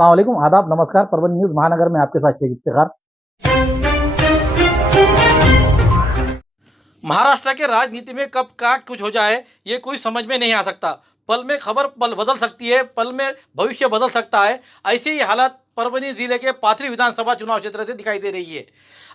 अस्सलाम वालेकुम, आदाब, नमस्कार। परभनी न्यूज महानगर में आपके साथ शेख इफ्तिखार। महाराष्ट्र के राजनीति में कब क्या कुछ हो जाए ये कोई समझ में नहीं आ सकता। पल में खबर पल बदल सकती है, पल में भविष्य बदल सकता है। ऐसी ही हालत परभनी जिले के पाथरी विधानसभा चुनाव क्षेत्र से दिखाई दे रही है।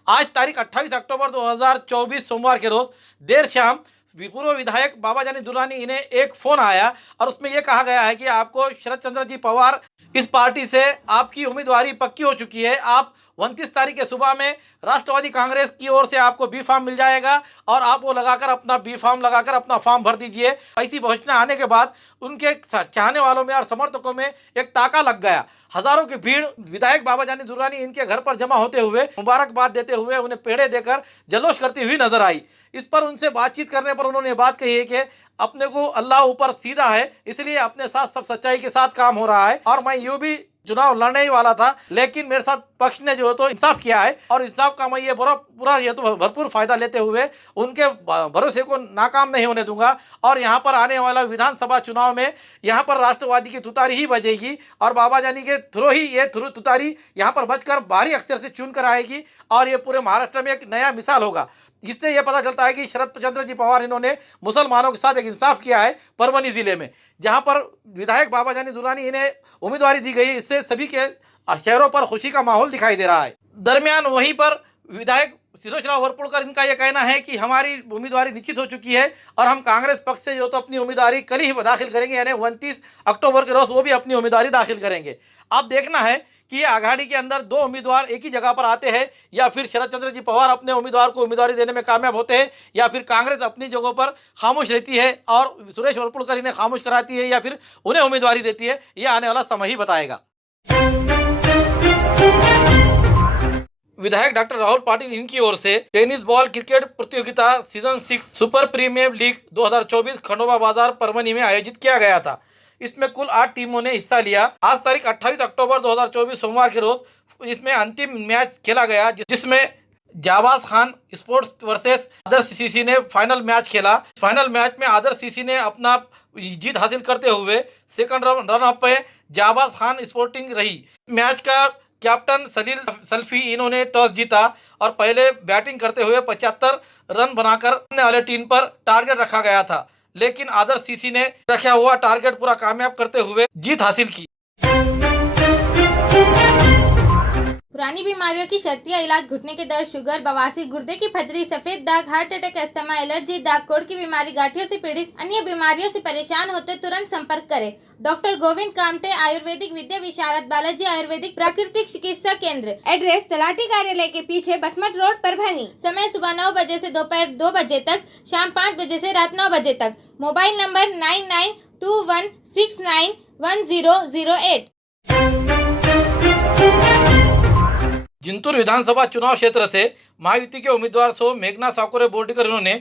आज तारीख 28 अक्टूबर 2024 सोमवार के रोज देर शाम पूर्व विधायक बाबाजानी दुर्रानी इन्हें एक फ़ोन आया और उसमें यह कहा गया है कि आपको शरद चंद्र जी पवार इस पार्टी से आपकी उम्मीदवारी पक्की हो चुकी है। आप 29 तारीख के सुबह में राष्ट्रवादी कांग्रेस की ओर से आपको बी फार्म मिल जाएगा और आप वो लगाकर अपना बी फार्म लगाकर अपना फॉर्म भर दीजिए। ऐसी घोषणा आने के बाद उनके चाहने वालों में और समर्थकों में एक ताका लग गया। हजारों की भीड़ विधायक बाबाजानी दुर्रानी इनके घर पर जमा होते हुए मुबारकबाद देते हुए उन्हें पेड़े देकर जल्लोश करती हुई नजर आई। इस पर उनसे बातचीत करने पर उन्होंने बात कही है कि अपने को अल्लाह ऊपर सीधा है, इसलिए अपने साथ सब सच्चाई के साथ काम हो रहा है और मैं यूं भी चुनाव लड़ने ही वाला था, लेकिन मेरे साथ पक्ष ने जो है तो इंसाफ किया है और इंसाफ का मैं ये पूरा ये तो भरपूर फायदा लेते हुए उनके भरोसे को नाकाम नहीं होने दूंगा। और यहाँ पर आने वाला विधानसभा चुनाव में यहाँ पर राष्ट्रवादी की तुतारी ही बजेगी और बाबाजानी के थ्रू ही ये तुतारी यहाँ पर बजकर भारी अक्षर से चुन कर आएगी और ये पूरे महाराष्ट्र में एक नया मिसाल होगा। इससे यह पता चलता है कि शरद चंद्र जी पवार इन्होंने मुसलमानों के साथ एक इंसाफ किया है परभनी जिले में, जहां पर विधायक बाबाजानी दुर्रानी इन्हें उम्मीदवारी दी गई। इससे सभी के शहरों पर खुशी का माहौल दिखाई दे रहा है। दरमियान वहीं पर विधायक सिरोजराव वरपुड़कर इनका यह कहना है कि हमारी उम्मीदवारी निश्चित हो चुकी है और हम कांग्रेस पक्ष से जो तो अपनी उम्मीदवारी कल ही दाखिल करेंगे, यानी 29 अक्टूबर के रोज वो भी अपनी उम्मीदवारी दाखिल करेंगे। अब देखना है कि आघाड़ी के अंदर दो उम्मीदवार एक ही जगह पर आते हैं या फिर शरद चंद्र जी पवार अपने उम्मीदवार को उम्मीदवारी देने में कामयाब होते हैं या फिर कांग्रेस अपनी जगहों पर खामोश रहती है और सुरेश वरपुड़कर इन्हें खामोश कराती है या फिर उन्हें उम्मीदवारी देती है। यह आने वाला समय ही बताएगा। विधायक डॉक्टर राहुल पाटिल इनकी ओर से टेनिस बॉल क्रिकेट प्रतियोगिता season 6 super premier league 2024 Khandoba बाजार परभनी में आयोजित किया गया था। इसमें कुल 8 टीमों ने हिस्सा लिया। आज तारीख 28 अक्टूबर 2024 सोमवार के रोज इसमें अंतिम मैच खेला गया, जिसमें जाबाज खान स्पोर्ट्स वर्सेस आदर्श सीसी ने फाइनल मैच खेला। फाइनल मैच में आदर्श सीसी ने अपना जीत हासिल करते हुए सेकंड रन अप पे जाबाज खान स्पोर्टिंग रही। मैच का कैप्टन सलील सल्फी इन्होंने टॉस जीता और पहले बैटिंग करते हुए 75 रन बनाकर आने वाले टीम पर टारगेट रखा गया था, लेकिन आदर्श सीसी ने रखा हुआ टारगेट पूरा कामयाब करते हुए जीत हासिल की। पुरानी बीमारियों की शर्तिया इलाज, घुटने के दर्द, शुगर, बवासीर, गुर्दे की पथरी, सफेद दाग, हार्ट अटैक, अस्थमा, एलर्जी, दाग कोड़ की बीमारी, गांठियों से पीड़ित अन्य बीमारियों से परेशान होते तुरंत संपर्क करें। डॉक्टर गोविंद कामटे, आयुर्वेदिक विद्या विशारद, बालाजी आयुर्वेदिक प्राकृतिक चिकित्सा केंद्र। एड्रेस तलाटी कार्यालय के पीछे, बसमत रोड, परभनी। समय सुबह 9 बजे से दोपहर 2 बजे तक, शाम 5 बजे से रात 9 बजे तक। Mobile number 9921691008। जिंतूर विधानसभा चुनाव क्षेत्र से महायुति के उम्मीदवार सो मेघना साकोरे बोर्डीकर इन्होंने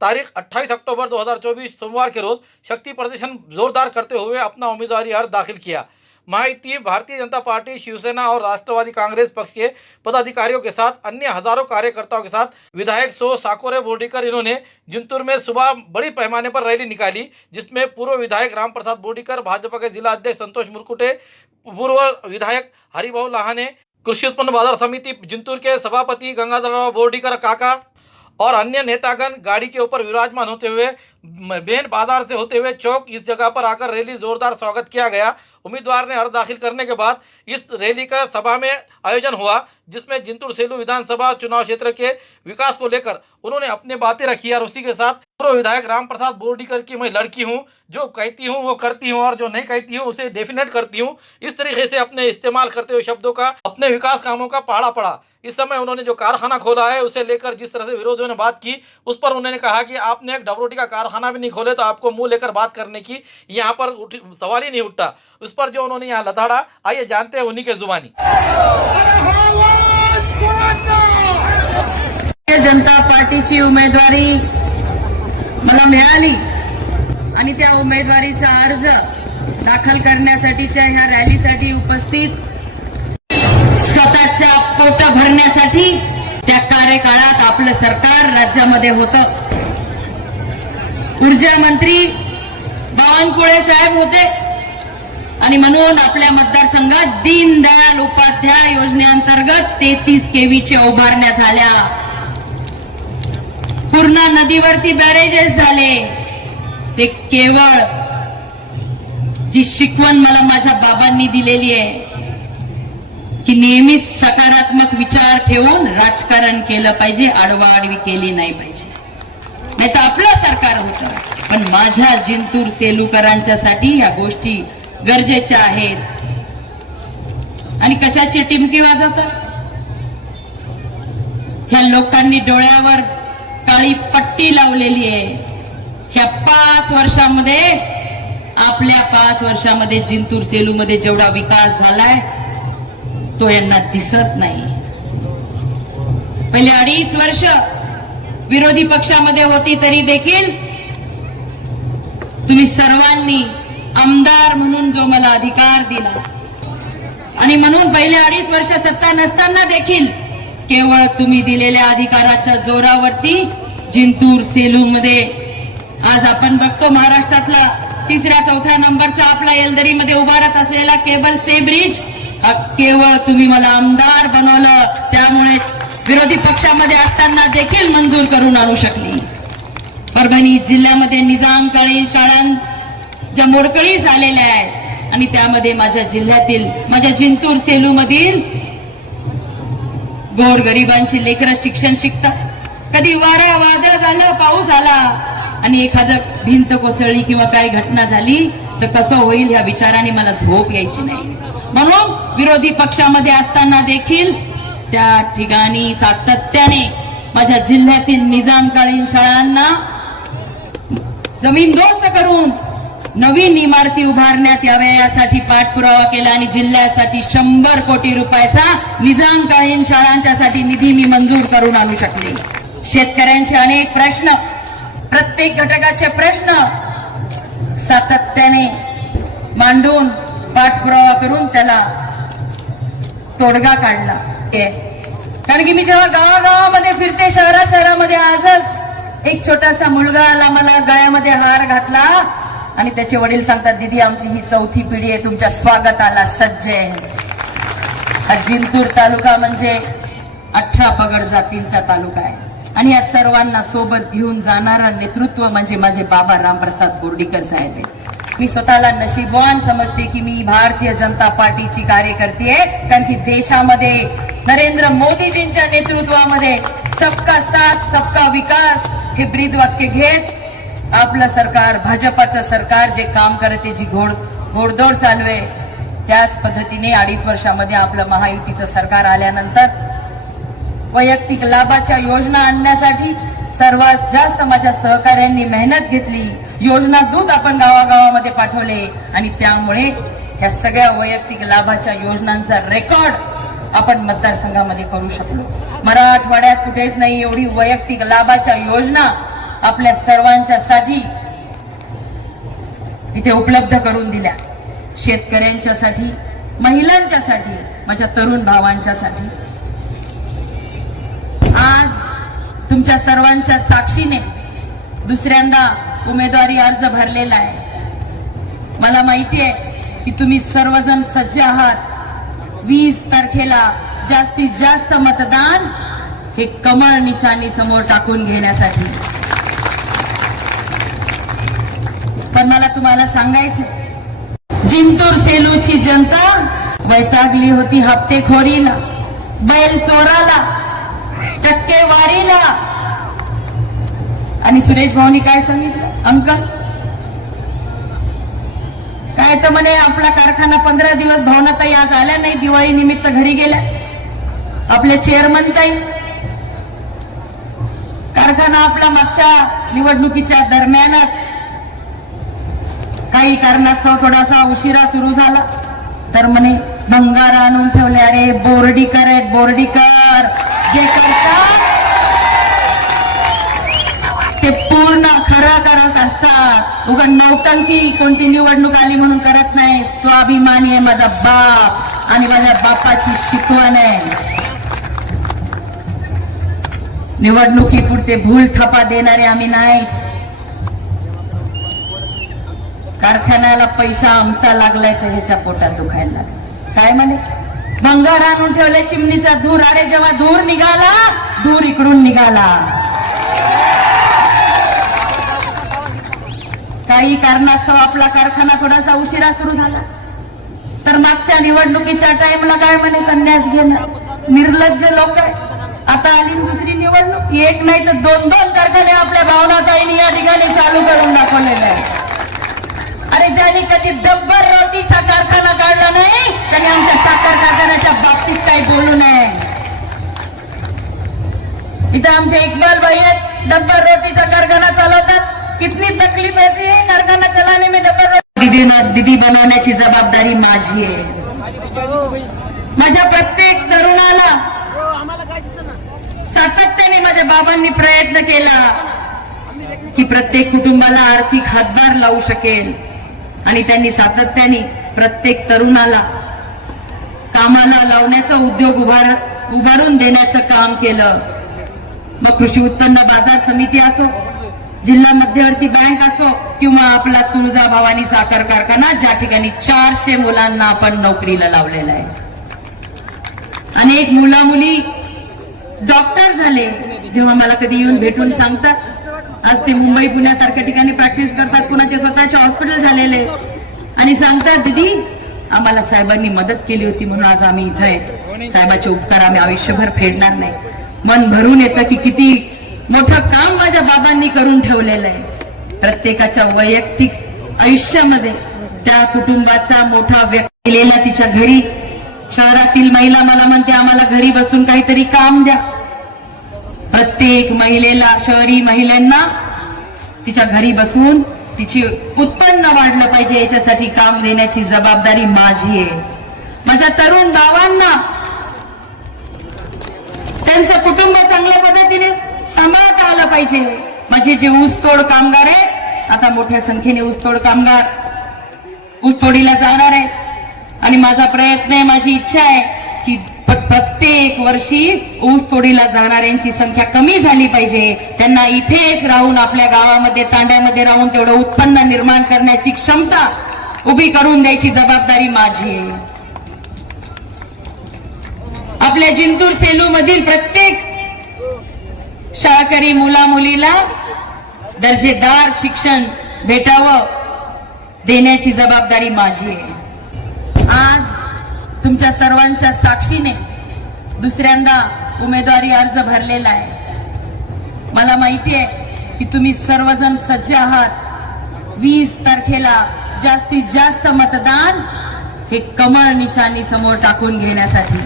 तारीख 28 अक्टूबर 2024 सोमवार के रोज शक्ति प्रदर्शन जोरदार करते हुए अपना उम्मीदवारी अर्ज दाखिल किया। महायुति भारतीय जनता पार्टी, शिवसेना और राष्ट्रवादी कांग्रेस पक्ष के पदाधिकारियों के साथ अन्य हजारों कार्यकर्ताओं के साथ विधायक सो साकोरे बोर्डीकर इन्होंने जिंतूर में सुबह बड़ी पैमाने पर रैली निकाली, जिसमें पूर्व विधायक राम प्रसाद बोर्डीकर, भाजपा के जिला अध्यक्ष संतोष मुरकुटे, पूर्व विधायक हरिभाऊ लाहाने, कृषि उत्पन्न बाजार समिति जिंतूर के सभापति गंगाधरराव बोर्डीकर काका और अन्य नेतागण गाड़ी के ऊपर विराजमान होते हुए बेन बाजार से होते हुए चौक इस जगह पर आकर रैली जोरदार स्वागत किया गया। उम्मीदवार ने अर्ज दाखिल करने के बाद इस रैली का सभा में आयोजन हुआ, जिसमें जिंतूर सेलू विधानसभा चुनाव क्षेत्र के विकास को लेकर उन्होंने अपनी बातें रखी और उसी के साथ पूर्व विधायक राम प्रसाद बोर्डीकर की मैं लड़की हूं, जो कहती हूं वो करती हूं और जो नहीं कहती हूं उसे डेफिनेट करती हूं, इस तरीके से अपने इस्तेमाल करते हुए शब्दों का अपने विकास कामों का पहाड़ा पड़ा। इस समय उन्होंने जो कारखाना खोला है उसे लेकर जिस तरह से विरोधियों ने बात की, उस पर उन्होंने कहा कि आपने एक डबरोटी का कारखाना भी नहीं खोले तो आपको मुंह लेकर बात करने की यहाँ पर सवाल ही नहीं उठता। उस पर जो उन्होंने यहाँ लताड़ा, आइए जानते हैं उन्हीं के जुबानी। जनता पार्टीची उमेदवारी मला मिळाली आणि त्या उमेदवारीचा अर्ज दाखल करण्यासाठीच्या ह्या रॅलीसाठी उपस्थित, स्वतःच्या पोट भरण्यासाठी त्या कार्यकाळात आपलं सरकार राज्यामध्ये होतं। ऊर्जा मंत्री बावनकुळे साहेब होते, आणि म्हणून आपल्या मतदारसंघात दीनदयाल उपाध्याय योजनेअंतर्गत 33 केवीच्या उभारण्या झाल्या. पूर्णा नदीवरती बॅरेजेस झाले. ते केवळ जी शिकवण मला माझ्या बाबांनी दिलेली आहे की नेहमीच सकारात्मक विचार ठेवून राजकारण केलं पाहिजे, आडवाआडवी केली नाही पाहिजे. नाही तर आपलं सरकार होतं. पण माझ्या जिंतूर सेलूकरांच्यासाठी या गोष्टी गरजेच्या आहेत. आणि कशाची टिमकी वाजवतात? ह्या लोकांनी डोळ्यावर काळी पट्टी लावलेली आहे. ह्या 5 वर्षामध्ये, आपल्या 5 वर्षामध्ये जिंतूर सेलूमध्ये जेवढा विकास झालाय तो यांना दिसत नाही. पहिले 2.5 वर्ष विरोधी पक्षामध्ये होती तरी देखील तुम्ही सर्वांनी आमदार म्हणून जो मला अधिकार दिला आणि म्हणून पहिले 2.5 वर्ष सत्ता नसताना देखील केवळ तुम्ही दिलेल्या अधिकाराच्या जोरावरती जिंतूर सेलूमध्ये आज आपण बघतो महाराष्ट्रातला 3-4 नंबरचा आपला येलदरीमध्ये उभारत असलेला केबल स्टे ब्रिज हा केवळ तुम्ही मला आमदार बनवलं, त्यामुळे विरोधी पक्षामध्ये असताना देखील मंजूर करून आणू शकली. परभणी जिल्ह्यामध्ये निजामकालीन शाळां ज्या मोडकळीस आलेल्या आहेत आणि त्यामध्ये माझ्या जिल्ह्यातील, माझ्या जिंतूर सेलू मधील गोरगरिबांची लेकरं शिक्षण शिकतात. कधी वारा वादळ झालं, पाऊस आला आणि एखादं भिंत कोसळली किंवा काही घटना झाली तर कसं होईल ह्या विचाराने मला झोप यायची नाही. म्हणून विरोधी पक्षामध्ये असताना देखील त्या ठिकाणी सातत्याने माझ्या जिल्ह्यातील निजामकालीन शाळांना जमीनदोस्त करून नवीन इमारती उभारण्यात याव्या यासाठी पाठपुरावा केला आणि जिल्ह्यासाठी 100 कोटी रुपयाचा निजामकालीन शाळांच्यासाठी निधी मी मंजूर करून आणू शकले. शेतकऱ्यांचे अनेक प्रश्न, प्रत्येक घटकाचे प्रश्न सातत्याने मांडून पाठपुरावा करून त्याला तोडगा काढला. कारण की मी जेव्हा गावागावामध्ये फिरते, शहरामध्ये, आजच एक छोटासा मुलगा आला, मला गळ्यामध्ये हार घातला आणि त्याचे वडील सांगतात, दीदी आमची ही 4थी पिढी आहे, तुमच्या स्वागताला सज्ज आहे. हा जिंतूर तालुका म्हणजे 18 पगड जातींचा तालुका आहे आणि या सर्वांना सोबत घेऊन जाणारा नेतृत्व म्हणजे माझे बाबा रामप्रसाद बोर्डीकर साहेब आहे. मी स्वतःला नशीबवान समजते की मी भारतीय जनता पार्टीची कार्यकर्ती आहे, कारण की देशामध्ये नरेंद्र मोदीजींच्या नेतृत्वामध्ये सबका साथ सबका विकास हे ब्रीदवाक्य घेत आपलं सरकार, भाजपाचं सरकार जे काम करते, जी घोडदौड चालू आहे, त्याच पद्धतीने 2.5 वर्षामध्ये आपलं महायुतीचं सरकार आल्यानंतर वैयक्तिक लाभाच्या योजना आणण्यासाठी सर्वात जास्त माझ्या सहकाऱ्यांनी मेहनत घेतली. योजना दूत आपण गावागावामध्ये पाठवले आणि त्यामुळे ह्या सगळ्या वैयक्तिक लाभाच्या योजनांचा रेकॉर्ड आपण मतदारसंघामध्ये करू शकलो. मराठवाड्यात कुठेच नाही एवढी वैयक्तिक लाभाच्या योजना आपल्या सर्वांच्यासाठी इथे उपलब्ध करून दिल्या. शेतकऱ्यांच्यासाठी, महिलांच्यासाठी, माझ्या तरुण भावांच्यासाठी. आज तुमच्या सर्वांच्या साक्षीने दुसऱ्यांदा उमेदवारी अर्ज भरलेला आहे. मला माहिती आहे की तुम्ही सर्वजण सज्ज आहात. 20 तारखेला जास्तीत जास्त मतदान हे कमळ निशाणी समोर टाकून घेण्यासाठी. पण मला तुम्हाला सांगायचं, जिंतूर सेलूची जनता वैतागली होती हप्तेखोरीला, बैल चोराला, टक्केवारीला. आणि सुरेश भाऊनी काय सांगितलं, अंकल काय तर म्हणे आपला कारखाना 15 दिवस भावनाताई आज आल्या नाही, दिवाळी निमित्त घरी गेल्या. आपले चेअरमन ताई, कारखाना आपला मागच्या निवडणुकीच्या दरम्यानच काही कारणास्तव थोडासा उशिरा सुरू झाला, तर म्हणे भंगार आणून ठेवले. अरे बोर्डीकर आहेत, बोर्डीकर जे करतात ते पूर्ण खरं करत असतात. उगा नौटंकी कोणती निवडणूक आली म्हणून करत नाही. स्वाभिमानी आहे माझा बाप आणि माझ्या बापाची शिकवण आहे. निवडणुकीपुरते भूल थपा देणारे आम्ही नाहीत. कारखान्याला पैसा आमचा लागलाय तर ह्याच्या पोटात दुखायला लागला. काय म्हणे, भंगार आणून ठेवले चिमणीचा धूर. अरे जेव्हा धूर निघाला, धूर इकडून निघाला. काही कारणास्तव आपला कारखाना थोडासा उशिरा सुरू झाला, तर मागच्या निवडणुकीच्या टाइमला काय म्हणे, संन्यास घेणं. निर्लज्ज लोक आहे. आता आली दुसरी निवडणूक, एक नाही तर दोन कारखाने आपल्या भावनाताईंनी या ठिकाणी चालू करून दाखवलेले आहे. अरे ज्यांनी कधी डब्बर रोटीचा कारखाना काढला नाही, त्यांनी आमच्या साखर कारखान्याच्या बाबतीत काही बोलू नये. इथं आमचे इकबाल भाई आहेत, डब्बर रोटीचा कारखाना चालवतात. कितनी तकलीफ होती है कारखाना चलाने में. डब्बर दीदी बनवण्याची जबाबदारी माझी आहे. माझ्या प्रत्येक तरुणाला सातत्याने माझ्या बाबांनी प्रयत्न केला की प्रत्येक कुटुंबाला आर्थिक हातभार लावू शकेल, आणि त्यांनी सातत्याने प्रत्येक तरुणाला कामाला लावण्याचा उद्योग उभारून देण्याचं काम केलं. मग कृषी उत्पन्न बाजार समिती असो, जिल्हा मध्यवर्ती बँक असो, किंवा आपला तुळजाभवानी साखर कारखाना, ज्या ठिकाणी 400 मुलांना आपण नोकरीला लावलेला आहे. अनेक मुला मुली डॉक्टर झाले. जेव्हा मला कधी येऊन भेटून सांगतात, आज ते मुंबई पुण्यासारख्या ठिकाणी प्रॅक्टिस करतात, कुणाचे स्वतःचे हॉस्पिटल झालेले, आणि सांगतात दीदी आम्हाला साहेबांनी मदत केली होती म्हणून आज आम्ही इथं आहे. साहेबाचे उपकार आम्ही आयुष्यभर फेडणार नाही. मन भरून येतं की किती मोठं काम माझ्या बाबांनी करून ठेवलेलं आहे. प्रत्येकाच्या वैयक्तिक आयुष्यामध्ये त्या कुटुंबाचा मोठा व्यक्ती केलेला तिच्या घरी. शहरातील महिला मला म्हणते आम्हाला घरी बसून काहीतरी काम द्या. प्रत्येक महिलेला, शहरी महिलांना तिच्या घरी बसून तिची उत्पन्न वाढलं पाहिजे याच्यासाठी काम देण्याची जबाबदारी माझी आहे. माझ्या तरुण भावांना त्यांचं कुटुंब चांगल्या पद्धतीने सांभाळता आलं पाहिजे. माझे जे ऊसतोड कामगार आहेत, आता मोठ्या संख्येने ऊसतोड कामगार ऊसतोडीला जाणार आहेत, आणि माझा प्रयत्न आहे, माझी इच्छा आहे की प्रत्येक वर्षी ऊसतोडीला जाणाऱ्यांची संख्या कमी झाली पाहिजे. त्यांना इथेच राहून आपल्या गावामध्ये, तांड्यामध्ये राहून तेवढं उत्पन्न निर्माण करण्याची क्षमता उभी करून द्यायची जबाबदारी माझी आहे. आपल्या जिंतूर सेलू मधील प्रत्येक शाळकरी मुला मुलीला दर्जेदार शिक्षण भेटावं देण्याची जबाबदारी माझी आहे. आज तुमच्या सर्वांच्या साक्षीने दुसऱ्यांदा उमेदवारी अर्ज भरलेला आहे. मला माहिती आहे की तुम्ही सर्वजण सज्ज आहात. 20 तारखेला जास्तीत जास्त मतदान हे कमळ निशाणी समोर टाकून घेण्यासाठी.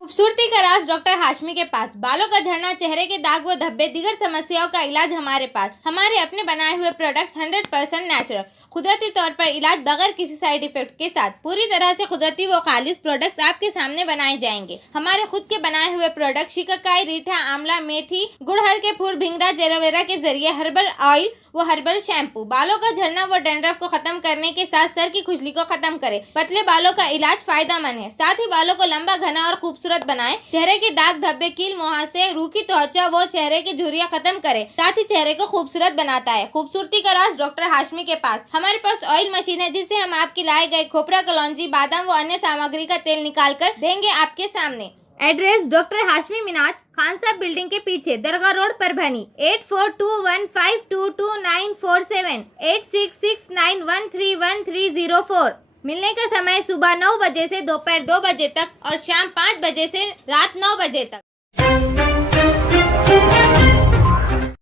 खूबसूरती का राज डॉक्टर हाशमी के पास. बालों का झड़ना, चेहरे के दाग व धब्बे, दीगर समस्याओं का इलाज हमारे पास. हमारे अपने बनाए हुए प्रोडक्ट्स 100% नेचुरल, कुदरती तौर पर इलाज बगैर किसी साइड इफेक्ट के साथ पूरी तरह से कुदरती व खालिश प्रोडक्ट्स आपके सामने बनाए जाएंगे. हमारे खुद के बनाए हुए प्रोडक्ट शिकाकाई, रीठा, आंवला, मेथी, गुड़हल के फूल, भिंगरा, एलोवेरा के जरिए हर्बल ऑयल वो हर्बल शैम्पू बालों का झड़ना व डैंड्रफ को खत्म करने के साथ सर की खुजली को खत्म करे. पतले बालों का इलाज फायदेमंद है. साथ ही बालों को लंबा, घना और खूबसूरत बनाए. चेहरे के दाग धब्बे, कील, मुहासे, रूखी त्वचा वो चेहरे की झुर्रियां खत्म करे. साथ ही चेहरे को खूबसूरत बनाता है. खूबसूरती का राज डॉक्टर हाशमी के पास. हमारे पास ऑयल मशीन है जिससे हम आपके लाए गए खोपरा, कलौंजी, बादाम व अन्य सामग्री का तेल निकाल कर देंगे आपके सामने. एड्रेस डॉक्टर हाशमी मिनाज, खान साहब बिल्डिंग के पीछे, दरगाह रोड, परभनी. 8421522947, 8669131304. मिलने का समय सुबह 9 बजे से दोपहर 2 बजे तक और शाम 5 बजे से रात 9 बजे तक.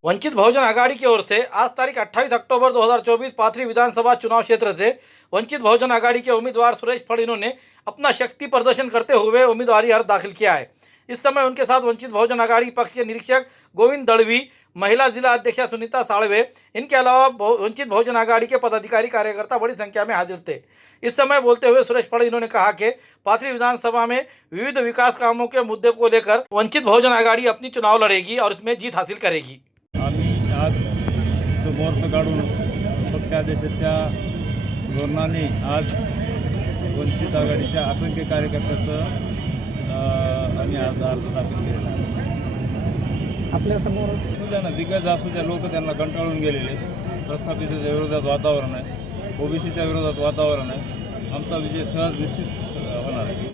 वंचित बहुजन आघाड़ी की ओर से आज तारीख 28 अक्टूबर 2024 पाथरी विधानसभा चुनाव क्षेत्र से वंचित बहुजन आघाड़ी के उम्मीदवार सुरेश फड़ीनों ने अपना शक्ति प्रदर्शन करते हुए उम्मीदवारी अर्ज दाखिल किया है. इस समय उनके साथ वंचित बहुजन आघाड़ी पक्ष के निरीक्षक गोविंद दड़वी, महिला जिला अध्यक्षा सुनीता साळवे, इनके अलावा वंचित बहुजन आघाड़ी के पदाधिकारी कार्यकर्ता बड़ी संख्या में हाजिर थे. इस समय बोलते हुए सुरेश फड़ीनों ने कहा कि पाथरी विधानसभा में विविध विकास कामों के मुद्दे को लेकर वंचित बहुजन आघाड़ी अपनी चुनाव लड़ेगी और इसमें जीत हासिल करेगी. आम्ही आज मुहूर्त काढून पक्षाध्यक्षाच्या धोरणाने आज वंचित आघाडीच्या असंख्य कार्यकर्त्याचं आम्ही अर्ज दाखल केलेला आहे. आपल्यासमोर असू द्या ना, दिग्गज असू द्या, लोक त्यांना कंटाळून गेलेले. प्रस्थापिताच्या विरोधात वातावरण आहे, ओबीसीच्या विरोधात वातावरण आहे. आमचा विजय सहज निश्चित होणार आहे.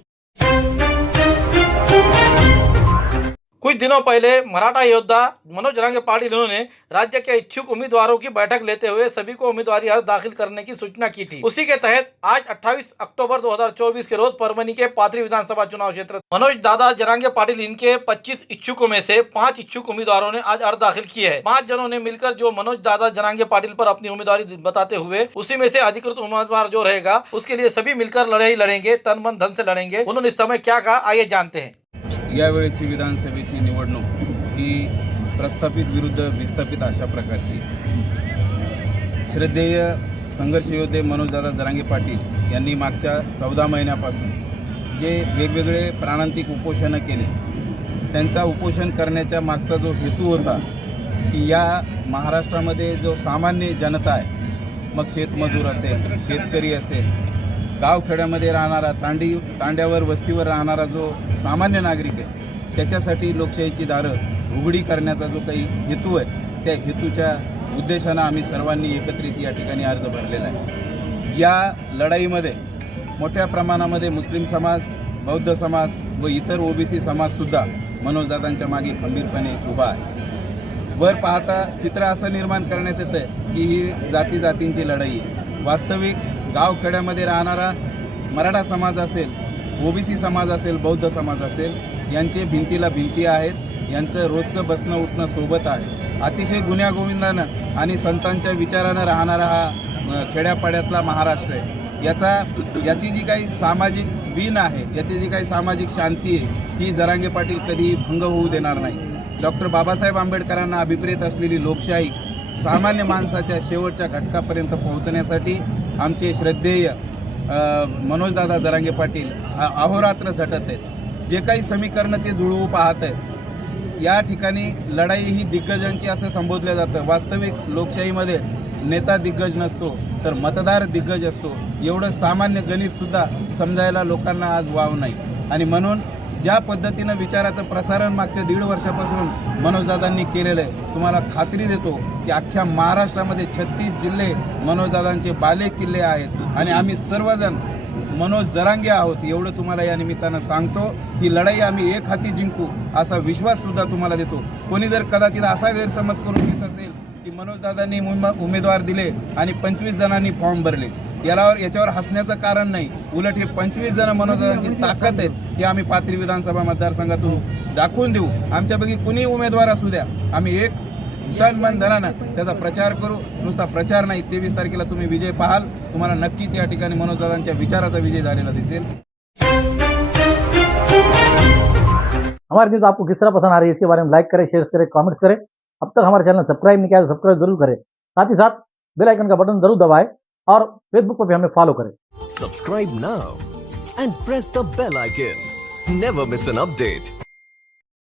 कुछ दिनों पहले मराठा योद्धा मनोज जरांगे पाटिल इन्होंने राज्य के इच्छुक उम्मीदवारों की बैठक लेते हुए सभी को उम्मीदवारी अर्ज दाखिल करने की सूचना की थी। उसी के तहत आज 28 अक्टूबर 2024 के रोज परभनी के पाथरी विधानसभा चुनाव क्षेत्र मनोज दादा जरांगे पाटिल इनके 25 इच्छुकों में से 5 इच्छुक उम्मीदवारों ने आज अर्ज दाखिल किए हैं। 5 जनों ने मिलकर जो मनोज दादा जरांगे पाटिल पर अपनी उम्मीदवारी बताते हुए उसी में से अधिकृत उम्मीदवार जो रहेगा उसके लिए सभी मिलकर लड़ाई लड़ेंगे, तन मन धन से लड़ेंगे। उन्होंने इस समय क्या कहा, आइए जानते हैं। यावेळेची विधानसभेची निवडणूक ही प्रस्थापित विरुद्ध विस्थापित अशा प्रकारची. श्रद्धेय संघर्ष योद्धे मनोजदादा जरांगे पाटील यांनी मागच्या 14 महिन्यापासून जे वेगवेगळे प्राणांतिक उपोषणं केले, त्यांचा उपोषण करण्याच्या मागचा जो हेतू होता की या महाराष्ट्रामध्ये जो सामान्य जनता आहे, मग शेतमजूर असेल, शेतकरी असेल, गावखेड्यामध्ये राहणारा, तांड्यावर वस्तीवर राहणारा जो सामान्य नागरिक आहे, त्याच्यासाठी लोकशाहीची दारं उघडी करण्याचा जो काही हेतू आहे, त्या हेतूच्या उद्देशानं आम्ही सर्वांनी एकत्रित या ठिकाणी अर्ज भरलेला आहे. या लढाईमध्ये मोठ्या प्रमाणामध्ये मुस्लिम समाज, बौद्ध समाज व इतर ओबीसी समाजसुद्धा मनोजदादांच्या मागे खंबीरपणे उभा आहे. वर पाहता चित्र असं निर्माण करण्यात येतं की ही जातीची लढाई आहे. वास्तविक गावखेड्यामध्ये राहणारा मराठा समाज असेल, ओबीसी समाज असेल, बौद्ध समाज असेल, यांचे भिंतीला भिंती आहेत. यांचं रोजचं बसणं उठणं सोबत आहे. अतिशय गुण्यागोविंदानं आणि संतांच्या विचारानं राहणारा हा खेड्यापाड्यातला महाराष्ट्र आहे. याची जी काही सामाजिक वीण आहे, याची जी काही सामाजिक शांती आहे, ही जरांगे पाटील कधीही भंग होऊ देणार नाही. डॉक्टर बाबासाहेब आंबेडकरांना अभिप्रेत असलेली लोकशाही सामान्य माणसाच्या शेवटच्या घटकापर्यंत पोहोचण्यासाठी आमचे श्रद्धेय मनोजदादा जरांगे पाटील अहोरात्र झटत आहेत. जे काही समीकरणं ते जुळवू पाहत आहेत. या ठिकाणी लढाई ही दिग्गजांची असं संबोधलं जातं. वास्तविक लोकशाहीमध्ये नेता दिग्गज नसतो, तर मतदार दिग्गज असतो. एवढं सामान्य गणितसुद्धा समजायला लोकांना आज वाव नाही. आणि म्हणून ज्या पद्धतीनं विचाराचं प्रसारण मागच्या 1.5 वर्षापासून मनोजदादांनी केलेलं आहे, तुम्हाला खात्री देतो की अख्ख्या महाराष्ट्रामध्ये 36 जिल्हे मनोजदादांचे बाले किल्ले आहेत. आणि आम्ही सर्वजण मनोज जरांगे आहोत, एवढं तुम्हाला या निमित्तानं सांगतो. ही लढाई आम्ही एक हाती जिंकू असा विश्वाससुद्धा तुम्हाला देतो. कोणी जर कदाचित असा गैरसमज करून घेत असेल की मनोजदादांनी उमेदवार दिले आणि 25 जणांनी फॉर्म भरले, याच्यावर हसण्याचं कारण नाही. उलट हे 25 जण मनोजदादांची ताकद आहेत, हे आम्ही पाथरी विधानसभा मतदारसंघातून दाखवून देऊ. आमच्यापैकी कुणी उमेदवार असू द्या, आम्ही एक तन मन धनानं त्याचा प्रचार करू. नुसता प्रचार नाही, 23 तारखेला तुम्ही विजय पाहाल. तुम्हाला नक्कीच या ठिकाणी मनोजदादांच्या विचाराचा विजय झालेला दिसेल. हमारी न्यूज़ आपको किस तरह पसंद आ रही है, इसके बारे में लाइक करें, शेयर करें, कमेंट्स करें. अब तक हमारे चैनल सब्सक्राइब नहीं किया तो सब्सक्राइब जरूर करें. साथ ही साथ बेल आइकन का बटन जरूर दबाएं और फेसबुक पर भी हमें फॉलो करें. Subscribe now and press the bell icon. Never miss an update.